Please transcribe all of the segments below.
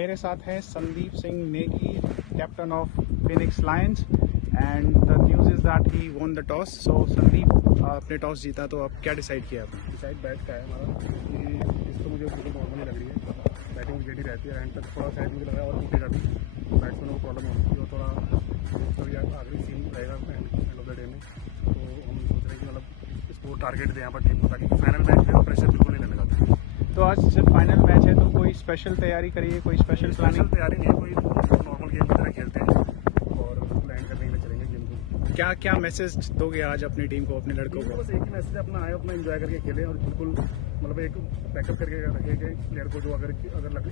मेरे साथ है Sandeep Singh Negi, captain of Phoenix Lions, and the news is that he won the toss. So Sandeep, आपने toss जीता तो आप क्या डिसाइड किया आपने? डिसाइड बैट का है हमारा कि इस तो मुझे बिल्कुल नॉर्मली लग रही है। बैटिंग विकेट ही रहती है, एंड तक थोड़ा शायद मुझे लगा और टूटेगा भी, बैट्समैनों को प्रॉब्लम होगी और थोड़ा तो यार आखिरी सीन रहेगा एंड ऑफ द डे में। तो हम सोच रहे हैं कि मतलब इसको टारगेट दें यहाँ पर टीम को, ताकि फाइनल मैच में प्रेशर बिल्कुल नहीं लेने का। तो आज सिर्फ फाइनल मैच है, तो कोई स्पेशल तैयारी करिए, कोई स्पेशल प्लानिंग? तैयारी नहीं है, कोई नॉर्मल गेम की तरह खेलते हैं और लैंड करने के लिए चलेंगे गेम को। क्या क्या मैसेज दोगे आज अपनी टीम को, अपने लड़कों को? बस एक ही मैसेज, अपना आए, अपना एंजॉय करके खेलें और बिल्कुल मतलब एक बैकअप करके रखें प्लेयर को, जो अगर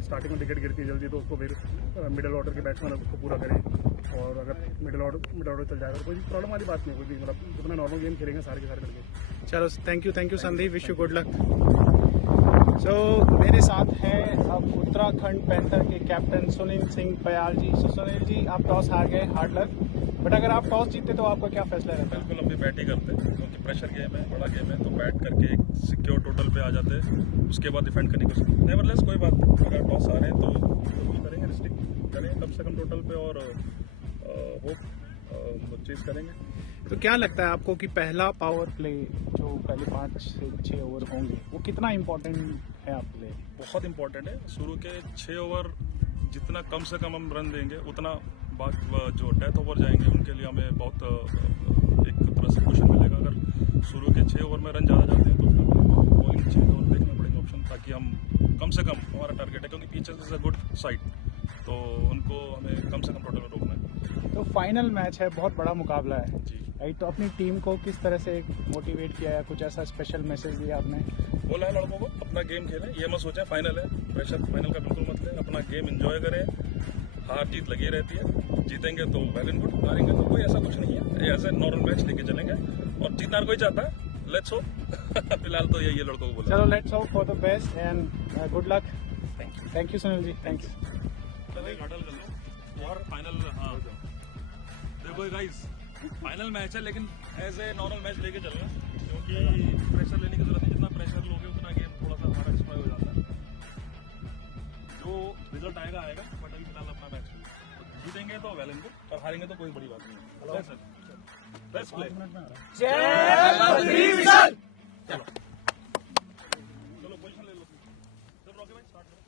स्टार्टिंग में विकेट गिरती है जल्दी तो उसको फिर मिडिल ऑर्डर के बैट्समैन उसको पूरा करें, और अगर मिडिल ऑर्डर चल जाएगा तो कोई प्रॉब्लम वाली बात नहीं, कोई मतलब अपना नॉर्मल गेम खेलेंगे सारे के सारे लड़के। चलो, thank you Sandeep, wish you good luck. So मेरे साथ हैं अब उत्तराखंड पैंथर के कैप्टन सुनील सिंह पयाल जी। सो सुनील जी, आप टॉस हार गए, हार्ड लक, बट अगर आप टॉस जीतते तो आपका क्या फैसला रहता? बिल्कुल हम भी बैट ही करते हैं, क्योंकि प्रेशर गेम है, बड़ा गेम है, तो बैट करके एक सिक्योर टोटल पे आ जाते हैं, उसके बाद डिफेंड करने की कोशिश। नेवरलेस कोई बात नहीं, अगर टॉस आ रहे हैं तो करेंगे, रिस्ट्रिक्ट करें कम से कम टोटल पे और होप चेज करेंगे। तो क्या लगता है आपको कि पहला पावर प्ले जो पहले 5 से 6 ओवर होंगे वो कितना इम्पोर्टेंट है आपके लिए? बहुत इंपॉर्टेंट है। शुरू के 6 ओवर जितना कम से कम हम रन देंगे, उतना बाद जो डेथ ओवर जाएंगे उनके लिए हमें बहुत एक तरह से क्वेश्चन मिलेगा। अगर शुरू के 6 ओवर में रन ज़्यादा जाते हैं तो फिर हमें बॉलिंग चेंज और देखना पड़ेगा ऑप्शन, ताकि हम कम से कम, हमारा टारगेट है क्योंकि pitches is a good side, तो उनको हमें कम से कम टोटल में रोकना है। तो फाइनल मैच है, बहुत बड़ा मुकाबला है जी राइट, तो अपनी टीम को किस तरह से मोटिवेट किया है, कुछ ऐसा स्पेशल मैसेज दिया आपने? बोला है लड़कों को अपना गेम खेलें, ये मत सोचें फाइनल है, प्रेशर फाइनल का बिल्कुल मत लें, अपना गेम एंजॉय करें, हार जीत लगी रहती है, जीतेंगे तो वेल एंड गुड, हारेंगे तो कोई ऐसा कुछ नहीं है, ऐसे नॉर्मल मैच लेके चलेंगे और जीतना कोई चाहता है, लेट्स होप। फिलहाल तो यही है लड़कों को बोला। चलो, let's hope for the best and good luck. Thank you Sunil ji, thanks. घटल कर लो और फाइनल। हाँ देखो गाइस, फाइनल मैच है लेकिन एज ए नॉर्मल मैच लेके चल रहे हैं, क्योंकि प्रेशर लेने की जरूरत नहीं, जितना प्रेशर लोगे उतना गेम थोड़ा सा हमारा एक्सप्लॉय हो जाता है। जो रिजल्ट आएगा आएगा, बट अभी फिलहाल अपना मैच जीतेंगे तो वेल एंड गुड, और हारेंगे तो कोई बड़ी बात नहीं है। Best play. चलो पोजीशन ले लो, चलो रोके भाई, स्टार्ट करो।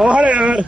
और यार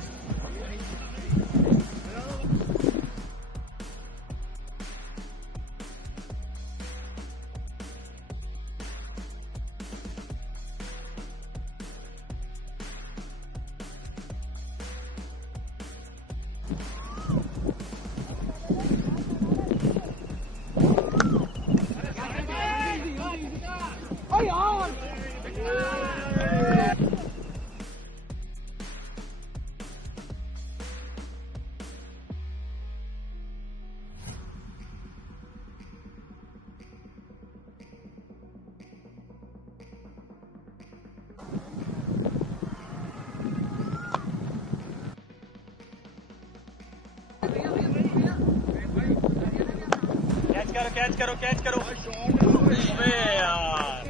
कैच करो अबे यार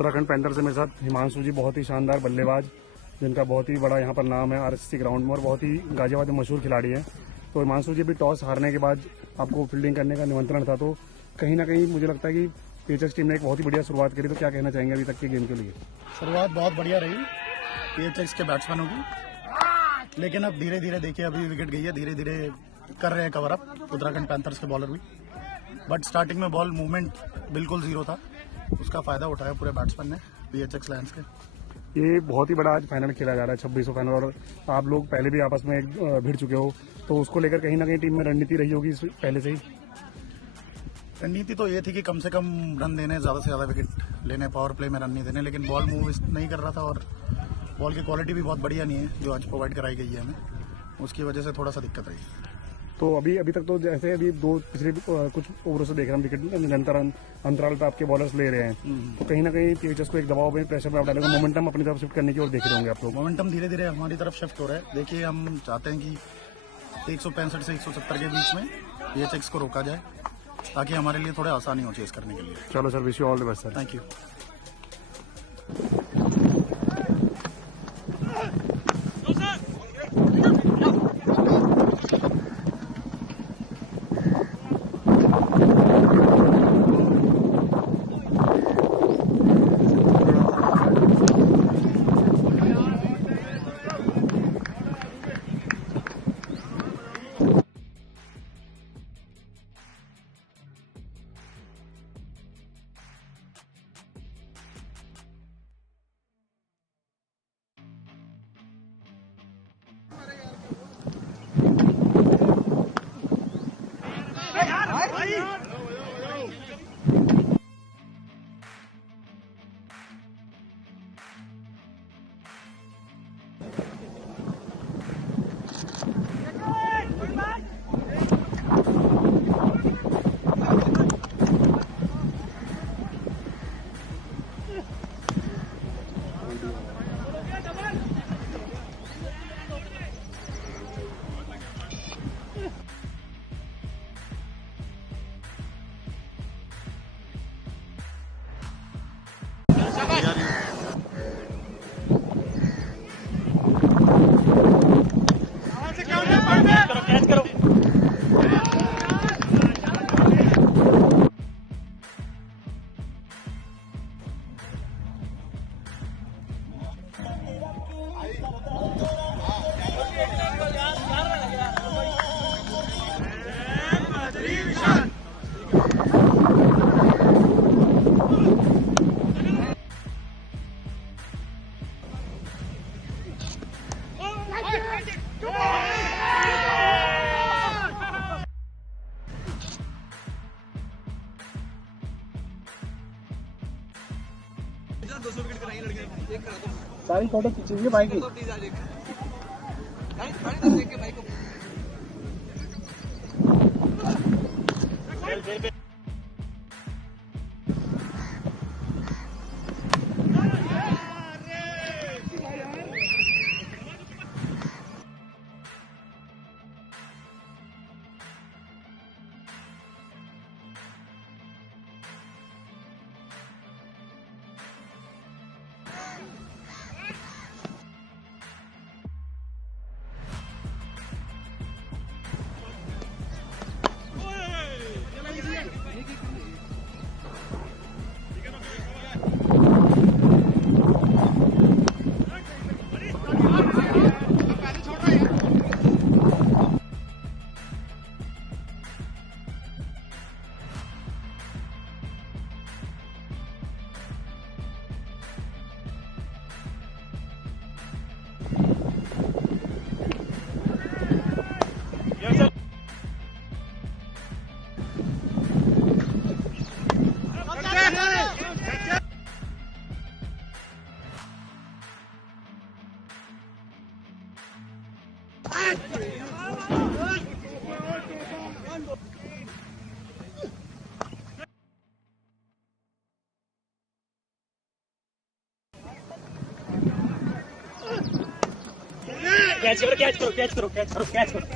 उत्तराखंड पैंथर से मेरे साथ हिमांशु जी, बहुत ही शानदार बल्लेबाज, जिनका बहुत ही बड़ा यहाँ पर नाम है आरएससी ग्राउंड में और बहुत ही गाजियाबाद में मशहूर खिलाड़ी है। तो हिमांशु जी भी टॉस हारने के बाद आपको फील्डिंग करने का निमंत्रण था, तो कहीं ना कहीं मुझे लगता है कि पीएचएक्स टीम ने एक बहुत ही बढ़िया शुरुआत करी। तो क्या कहना चाहेंगे अभी तक के गेम के लिए? शुरुआत बहुत बढ़िया रही पीएचएक्स के बैट्समैनों की, लेकिन अब धीरे धीरे देखिए अभी विकेट गई है, धीरे धीरे कर रहे हैं कवर अप उत्तराखंड पैंथर्स के बॉलर भी। बट स्टार्टिंग में बॉल मूवमेंट बिल्कुल जीरो था, उसका फायदा उठाया पूरे बैट्समैन ने पीएचएक्स लायंस के। ये बहुत ही बड़ा आज फाइनल खेला जा रहा है, 2600 फाइनल, और आप लोग पहले भी आपस में भिड़ चुके हो, तो उसको लेकर कहीं ना कहीं टीम में रणनीति रही होगी पहले से ही? रणनीति तो ये थी कि कम से कम रन देने, ज़्यादा से ज़्यादा विकेट लेने, पावर प्ले में रन नहीं देने, लेकिन बॉल मूव नहीं कर रहा था और बॉल की क्वालिटी भी बहुत बढ़िया नहीं है जो आज प्रोवाइड कराई गई है हमें, उसकी वजह से थोड़ा सा दिक्कत रही। तो अभी तक तो जैसे अभी पिछले कुछ ओवरों से देख रहे हैं विकेट निरंतर अंतराल पर आपके बॉलर्स ले रहे हैं, तो कहीं ना कहीं पीएचएस को एक दबाव में, प्रेशर में आप डालेंगे, मोमेंटम अपनी तरफ शिफ्ट करने की ओर देख रहे होंगे आप लोग। मोमेंटम धीरे धीरे हमारी तरफ शिफ्ट हो रहा है। देखिए हम चाहते हैं कि 165 से 170 के बीच में पीएचएक्स को रोका जाए, ताकि हमारे लिए थोड़ा आसानी हो चेस करने के लिए। चलो sir, wish you all the best sir. Thank you. सारी फोटो खींचेंगे भाई की। कैच करो कैच करो कैच करो कैच करो कैच करो।